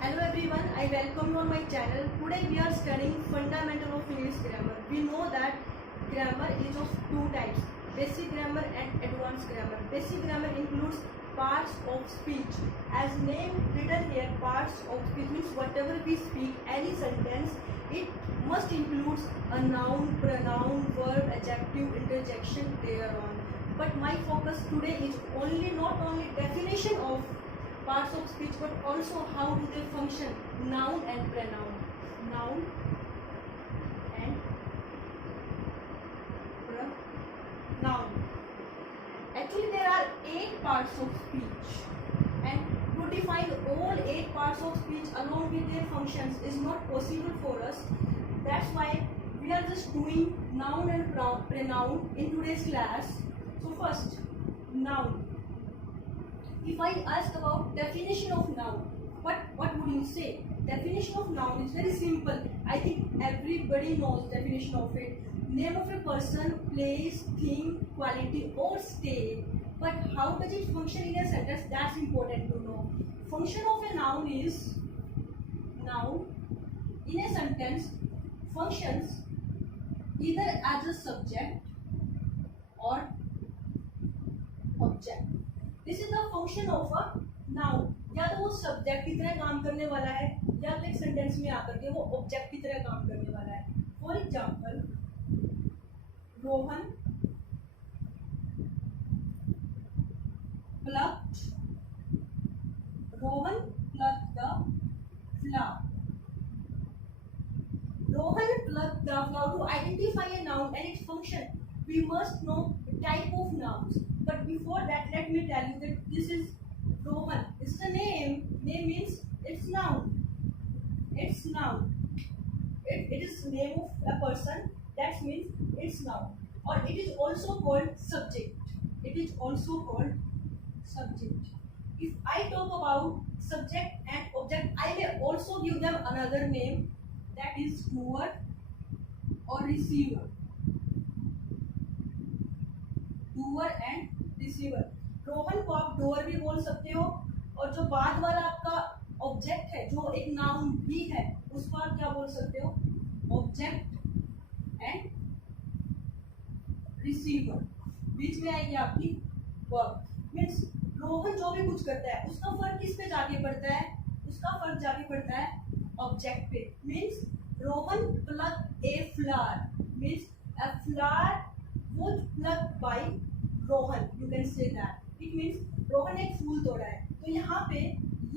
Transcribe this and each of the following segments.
Hello everyone, I welcome you on my channel. Today we are studying fundamental of English grammar. We know that grammar is of two types, basic grammar and advanced grammar. Basic grammar includes parts of speech. As name written here, parts of speech means whatever we speak, any sentence, it must include a noun, pronoun, verb, adjective, interjection thereon. But my focus today is not only definition of parts of speech but also how do they function, noun and pronoun. Noun and pronoun. Actually there are 8 parts of speech, and to define all 8 parts of speech along with their functions is not possible for us. That's why we are just doing noun and pronoun in today's class. So first, noun. If I ask about definition of noun, what would you say? Definition of noun is very simple. I think everybody knows definition of it. Name of a person, place, thing, quality or state. But how does it function in a sentence? That's important to know. Function of a noun is, noun in a sentence functions either as a subject or object. This is the function of a noun. या तो वो subject की तरह काम करने वाला है या तो एक सेंटेंस में आकर के वो ऑब्जेक्ट की तरह काम करने वाला है. For example, Rohan plucked the flower. Rohan plucked the flower. To identify a noun and its function, we must know the type of nouns. But before that, let me tell you that this is Rohan. It's the name. Name means it's noun. It's noun. It is the name of a person. That means it's noun. Or it is also called subject. It is also called subject. If I talk about subject and object, I may also give them another name. That is doer or receiver. Doer and receiver. Rohan को आप door भी बोल सकते हो, और जो बाद वाला आपका ऑब्जेक्ट है जो एक नाउन भी है उसको आप क्या बोल सकते हो? Object and receiver. बीच में आएगी आपकी वर्ब. मीन्स रोहन जो भी कुछ करता है उसका फर्क किस पे जाके पड़ता है? उसका फर्क जाके पड़ता है ऑब्जेक्ट पे. Means Rohan plug a flower. Means a flower was plucked by Rohan. You can say that. It means Rohan ने एक फूल तोड़ा है. तो यहाँ पे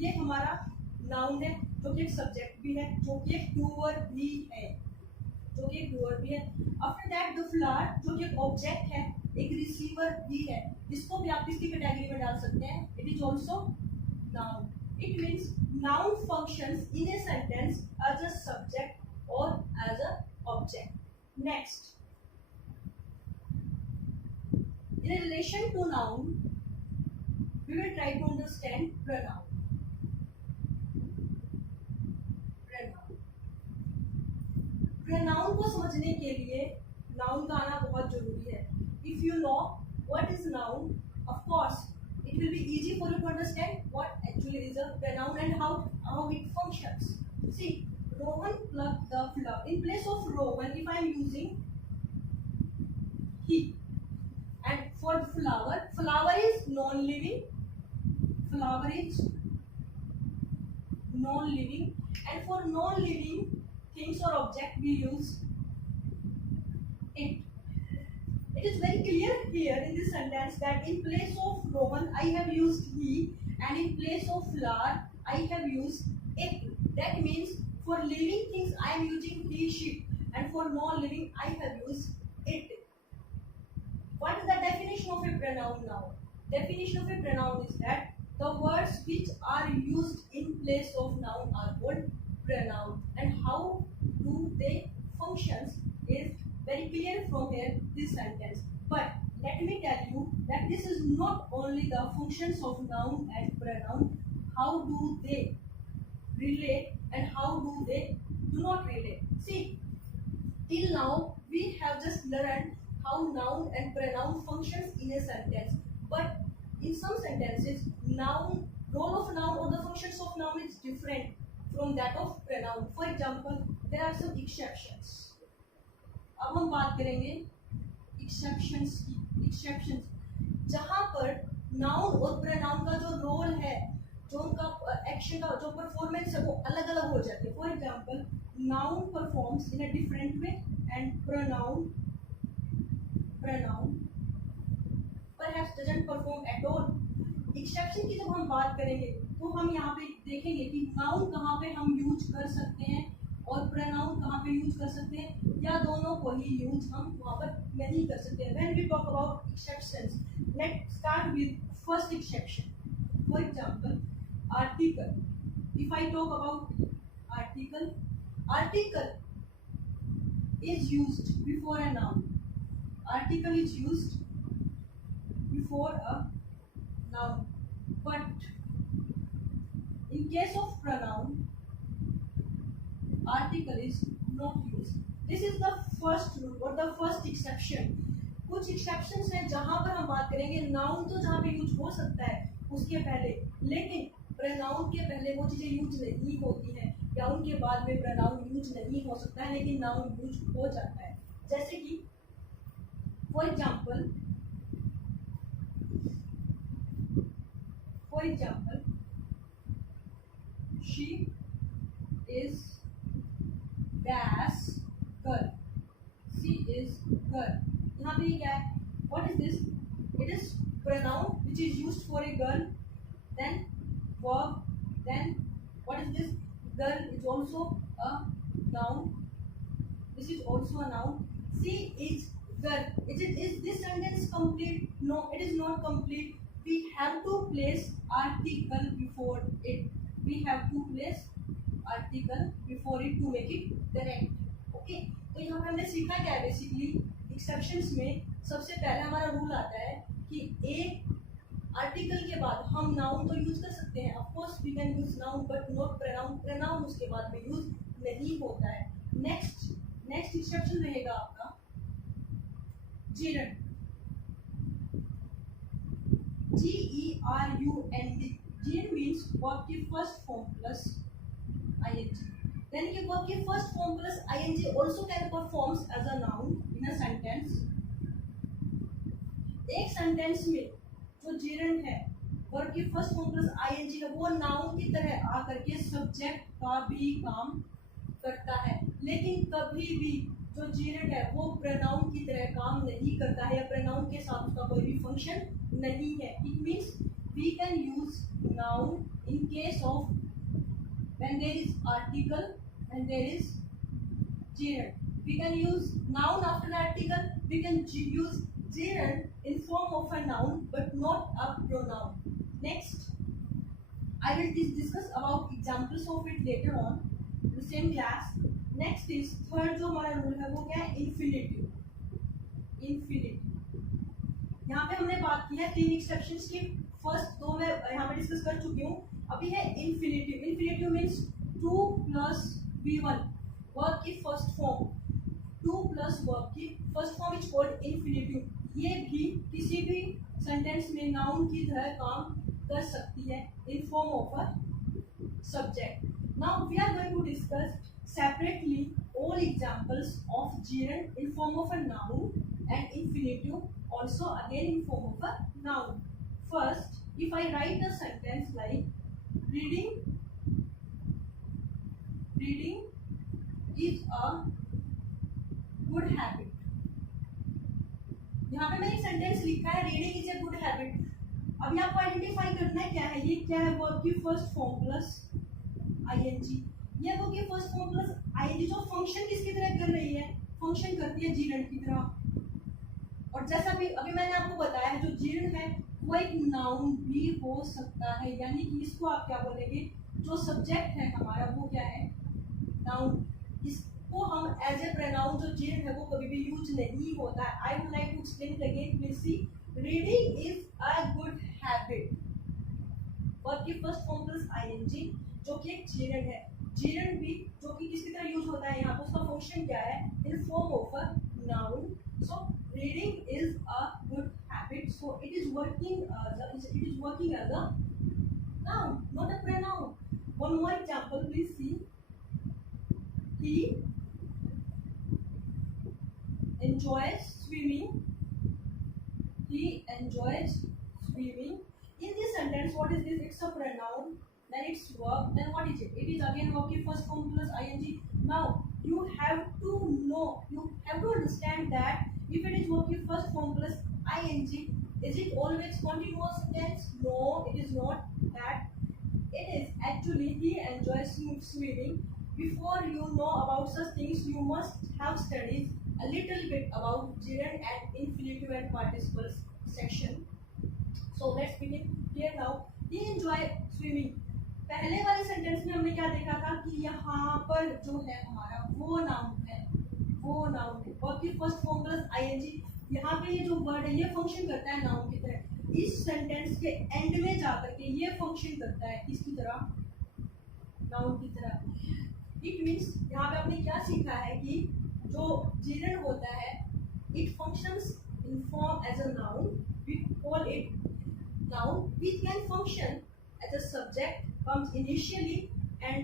ये हमारा नाउन है जो कि एक सब्जेक्ट भी है, जो कि एक डूअर भी है, आफ्टर दैट द फ्लावर जो कि एक ऑब्जेक्ट है, एक रिसीवर भी है. इसको भी आप किसकी कैटेगरी में डाल सकते हैं? It is also noun. It means noun functions in a sentence as a subject or as a object. Next, in relation to noun, we will try to understand pronoun. Pronoun को समझने के लिए noun का आना बहुत जरूरी है. If you know what is noun, of course it will be easy for you to understand what actually is a pronoun and how it functions. See, Rohan plucked the flower. In place of Rohan, if I am using he. And for flower is non-living. Flower is non-living, and for non-living things or object we use it. It is very clear here in this sentence that in place of Rohan I have used he, and in place of flower I have used it. That means for living things I am using he, she, and for non-living I have used it. What is the definition of a pronoun now? Definition of a pronoun is that the words which are used in place of noun are called pronoun. And how do they function is very clear from here, this sentence. But let me tell you that this is not only the functions of noun and pronoun. How do they relate and how do they do not relate? See, till now we have just learned how noun and pronoun functions in a sentence, but in some sentences noun, role of noun or the functions of noun is different. from that of pronoun. For example, there are some exceptions. अब हम बात करेंगे exceptions की. exceptions जहाँ पर noun और pronoun का जो रोल है, जो उनका एक्शन का जो परफॉर्मेंस है वो अलग अलग हो जाती है. For example, noun performs in a different way and pronoun perhaps doesn't perform at all. Exception की जब हम बात करेंगे तो हम यहाँ पे देखेंगे कि नाउन कहाँ पे हम यूज कर सकते हैं और pronoun कहाँ पे यूज कर सकते हैं, या दोनों को ही यूज हम वहाँ पर नहीं कर सकते हैं. When we talk about exceptions, let's start with first exception. For example, article. If I talk about article is used before a noun. Article is used before a noun, but in case of pronoun, article is not used. This is the first rule or the first exception. कुछ exceptions हैं जहाँ पर हम बात करेंगे noun तो जहाँ पे यूज हो सकता है उसके पहले, लेकिन pronoun के पहले वो चीज़ें यूज नहीं होती हैं, या उनके बाद में pronoun यूज नहीं हो सकता है लेकिन noun यूज हो जाता है. जैसे कि for example, she is dash girl. She is girl. यहाँ पे क्या है? What is this? It is pronoun which is used for a girl. Then verb. Then what is this? Girl is also a noun. This is also a noun. She is girl. Is this sentence complete? No, it is not complete. We have to place article before it. We have to place article before it to make it correct. Okay? तो यहाँ पे हमने सीखा क्या है basically exceptions में सबसे पहले हमारा रूल आता है कि एक आर्टिकल के बाद हम नाउन तो यूज कर सकते हैं. Of course we can use noun but not pronoun. pronoun उसके बाद में यूज नहीं होता है. नेक्स्ट एक्सेप्शन रहेगा आपका gerund. Gerund. Gerund means verb के first form plus ing. Then ये verb के first form plus ing also can performs as a noun in a sentence. एक सेंटेंस में जो gerund है verb के first form plus ing है वो noun की तरह आकर के सब्जेक्ट का भी काम करता है, लेकिन कभी भी जो gerund है वो pronoun की तरह काम नहीं करता है या pronoun के साथ उसका कोई भी फंक्शन नहीं है. It means we can use noun in case of when there is article and there is gerund. We can use noun after the article. We can use gerund in form of a noun but not a pronoun. Next, I will discuss about examples of it later on in the same class. Next is third जो हमारा rule है वो क्या है? infinitive. यहाँ पे हमने बात की है 3 एक्सेप्शंस की. फर्स्ट दो मैं यहाँ पे डिस्कस कर चुकी हूँ. अभी है infinitive. infinitive means 2 plus v1 verb की फर्स्ट फॉर्म. 2 plus वर्ब की first form is called infinitive. ये भी किसी भी सेंटेंस में नाउन की तरह काम कर सकती है in form of a subject. Now we are going to discuss separately all examples of gerund in form of a noun and infinitive also again in form of a noun. First, if I write a sentence like reading is a good habit. यहाँ पे मैंने sentence लिखा है reading is a good habit. अभी आपको identify करना है क्या है ये. क्या है? वर्ब की फर्स्ट फॉर्म प्लस आईएनजी. ये वर्ब की फर्स्ट फॉर्म प्लस आईएनजी जो फंक्शन किसकी तरह कर रही है? फंक्शन करती है gerund की तरह. और जैसा भी अभी मैंने आपको बताया जो gerund है वो एक नाउन भी हो सकता है, यानी कि इसको आप क्या बोलेंगे? जो सब्जेक्ट है हमारा वो क्या है? नाउन. इसको हम एज ए pronoun जो gerund है वो कभी भी यूज नहीं होता है. I would like to explain again. Please see, reading is a good habit. Verb की फर्स्ट फॉर्म प्लस आईएनजी जो कि एक gerund है. gerund भी जो कि किसकी तरह यूज होता है यहाँ पर उसका फंक्शन क्या है? In form of a noun. So reading is a good habit, so it is working as a noun, not a pronoun. One more example, please see. He enjoys swimming. He enjoys swimming. In this sentence, what is this? It's a pronoun. Then it's verb. Then what is it? It is again verb की first form plus ing. Now you have to know. You have to understand that if it is verb की first form plus ing, is it always continuous tense? No, it is not that. It is actually he enjoys swimming. Before you know about such things, you must have studied a little bit about gerund and infinitive and participles section. So let's begin here now. He enjoy swimming. पहले वाले sentence में हमने क्या देखा था कि यहाँ पर जो है हमारा वो नाउन है, और की फर्स्ट फॉर्म प्लस आईएनजी. यहाँ पे ये जो वर्ड है ये फंक्शन करता है नाउन की तरह. इस सेंटेंस के एंड में जाकर के ये फंक्शन करता है किसकी तरह? नाउन की तरह. इट मीन्स यहाँ पे आपने क्या सीखा है कि जो gerund होता है it functions in form as a noun. We call it noun. It can function as a subject, comes initially and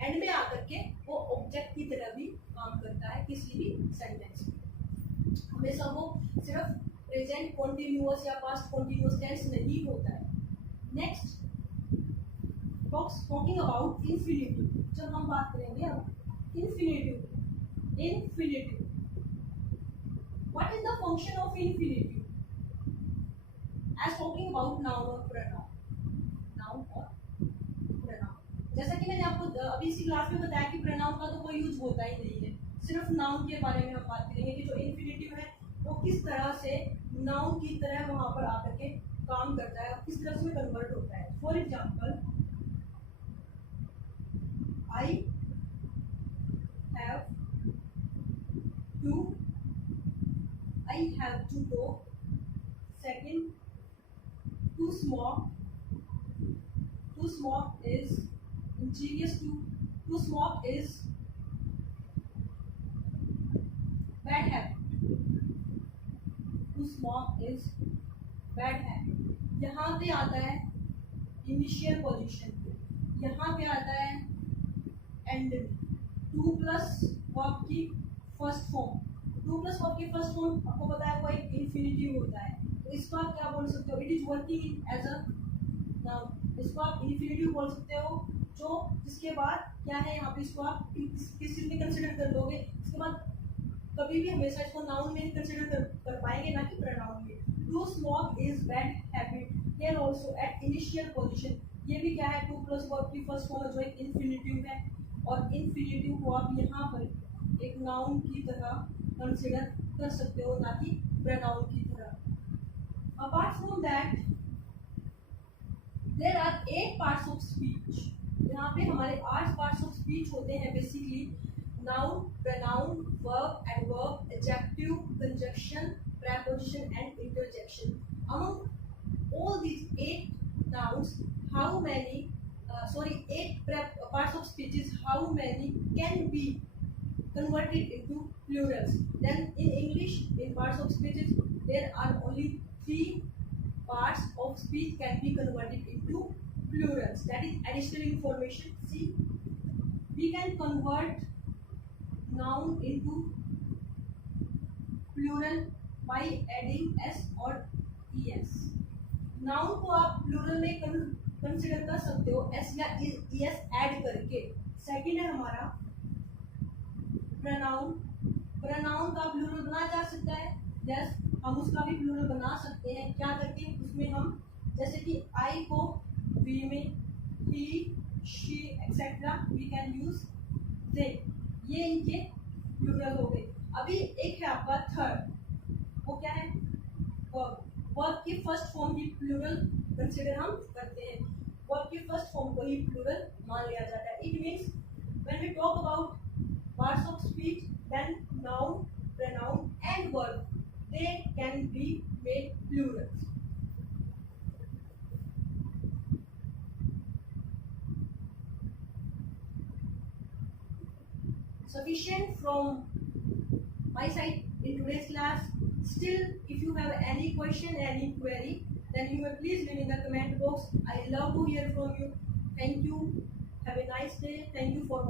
end में आकर के वो ऑब्जेक्ट की तरह भी काम करता है किसी भी सेंटेंस में. हमेशा वो सिर्फ प्रेजेंट कॉन्टिन्यूअस या पास्ट कॉन्टिन्यूअस टेंस नहीं होता है. Next talking about infinitive. जब हम बात करेंगे अब infinitive. What is the function of infinitive? As talking about noun or pronoun. जैसा कि मैंने आपको अभी इसी क्लास में बताया कि pronoun का तो कोई यूज होता ही नहीं है. सिर्फ नाउन के बारे में हम बात करेंगे कि जो infinitive है वो किस तरह से नाउन की तरह वहां पर आकर के काम करता है, किस तरह से कन्वर्ट होता है. For example, I have to go. Second, to smoke. To smoke is injurious to smoke is bad habit. To smoke is bad habit. यहाँ पे आता है इनिशियल पोजीशन पे, यहाँ पे आता है एंड में. टू प्लस वर्ब की first form. To plus verb की फर्स्ट फॉर्म आपको पता है वो एक इन्फिनिटिव होता है. तो इसको आप क्या बोल सकते हो? It is working as a noun. इसको आप इन्फिनिटिव बोल सकते हो जो जिसके बाद क्या है यहाँ पे इसको आप किस चीज में कंसिडर कर लोगे. इसके बाद कभी भी हमेशा इसको नाउन में कंसिडर कर पाएंगे ना कि प्रोनाउन में. To smoke is bad habit. Here also at initial position. ये भी क्या है? टू प्लस वर्ब की फर्स्ट फॉर्म जो एक इन्फिनिटिव है, और इन्फिनिटिव को आप यहाँ पर एक नाउन की तरह कंसिडर कर सकते हो, ना कि प्रोनाउन की तरह. Apart from that there are 8 parts of speech. यहाँ पे हमारे 8 पार्ट्स ऑफ स्पीच होते हैं basically. Noun, pronoun, verb, adverb, adjective, conjunction, preposition and interjection. Among all these 8 nouns, how many 8 parts of speeches, how many can be converted into plurals? Then in English, in parts of speeches, there are only 3 parts of speech can be converted into plurals. That is additional information. See, we can convert noun into plural by adding s और es. Noun को आप plural में consider कर सकते हो s या es add करके. Second है हमारा प्रोनाउन. प्रोनाउन का प्लूरल बनाया जा सकता है. यस, हम उसका भी प्लूरल बना सकते हैं. क्या करके? उसमें हम जैसे कि आई को वी में, he, she etcetera we can use they. ये इनके प्लूरल हो गए. अभी एक है आपका थर्ड. वो क्या है? वर्ब. वर्ब की फर्स्ट फॉर्म की प्लूरल कंसिडर हम करते हैं. वर्ब की फर्स्ट फॉर्म को ही प्लूरल मान लिया जाता है. It means when we talk about parts of speech, then noun, pronoun and verb, they can be made plurals. Sufficient from my side in today's class. Still, if you have any question, any query, then you may please leave in the comment box. I love to hear from you. Thank you. Have a nice day. Thank you for